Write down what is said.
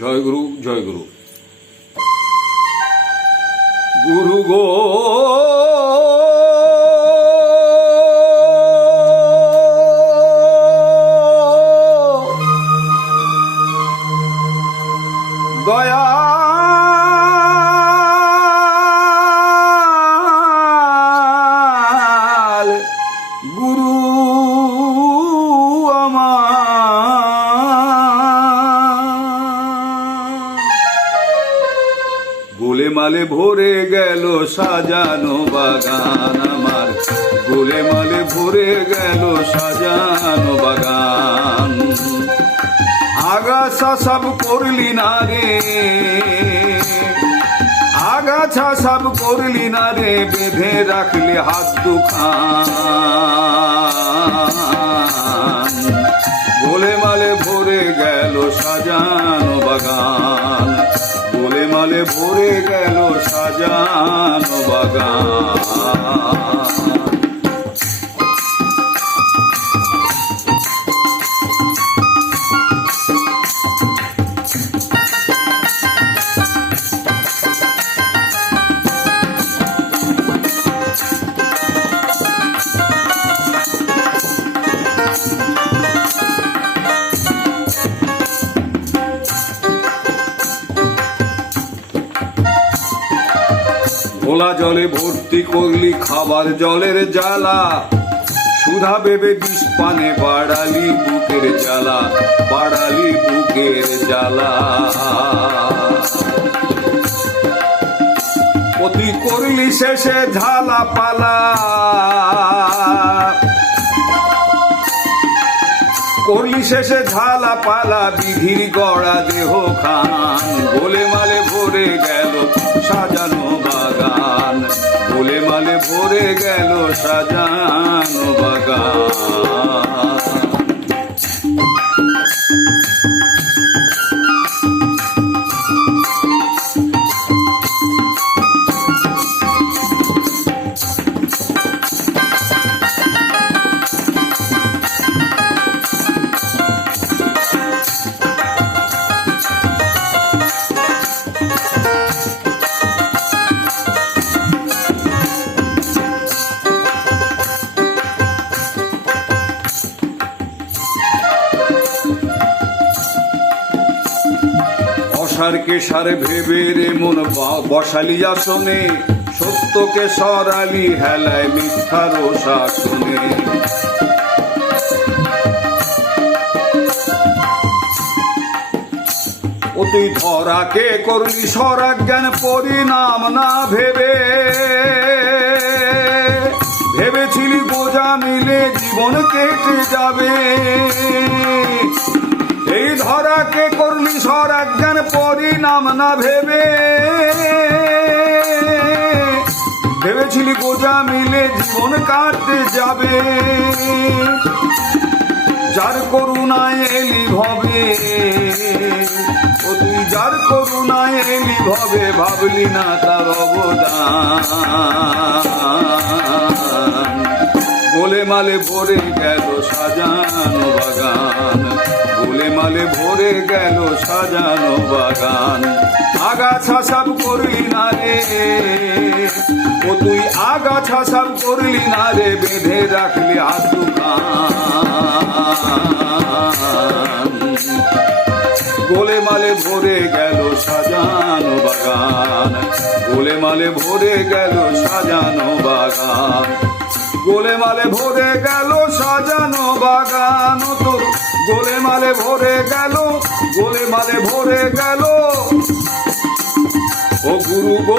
জয় গুরু, জয় গুরু। গুরু গো দয়াল গুরু গোলেমালে ভরে গেল সাজানো বাগান আমার, গোলেমালে ভরে গেল সাজানো বাগান। আগাছা সব করলি না রে, আগাছা সব করলি না রে, বেঁধে রাখলে হাত দুখান। গোলেমালে ভরে গেল সাজানো বাগান, গোলেমালে ভরে গেল সাজানো বাগান। ঘোলা জলে ভর্তি করলি খাবার জলের জ্বালা, সুধা ভেবে বিষ পানে বাড়ালি বুকের জ্বালা, বাড়ালি বুকের জ্বালা। অতি করলি শেষে ঝালা পালা, করলি শেষে ঝালা পালা, বিধির গড়া দেহ খান। গোলেমালে ভরে গেল সাজানো বাগান, গোলেমালে ভরে গেল সাজানো বাগান। অসারকে সার ভেবে রে মন বসালি আসনে, সত্যকে সরালি হেলায় মিথ্যার শাসনে। ও তুই ধরাকে করলি স্বরাজ্ঞান পরিণাম না ভেবে, ভেবেছিলি বোঝা মিলে জীবন কেটে যাবে। এই ধরাকে করলি স্বরাজ্ঞান পরিণাম না ভেবে, ভেবেছিলি বোঝা মিলে জীবন কাটতে যাবে। যার করুণায় এলি ভবে, ও তুই যার করুণায় এলি ভবে, ভাবলি না তার অবদান। গোলেমালে ভরে গেল সাজানো বাগান, গোলেমালে ভরে গেল সাজানো বাগান। আগাছা সব করলি না রে, ও তুই আগাছা সব করলি না রে, বেঁধে রাখলি হাত দুখান। গোলেমালে ভরে গেল সাজানো বাগান, গোলেমালে ভরে গেল সাজানো বাগান। গোলেমালে ভরে গেল সাজানো বাগান, তোর গোলেমালে ভরে গেল, গোলেমালে ভরে গেল। ও গুরু গো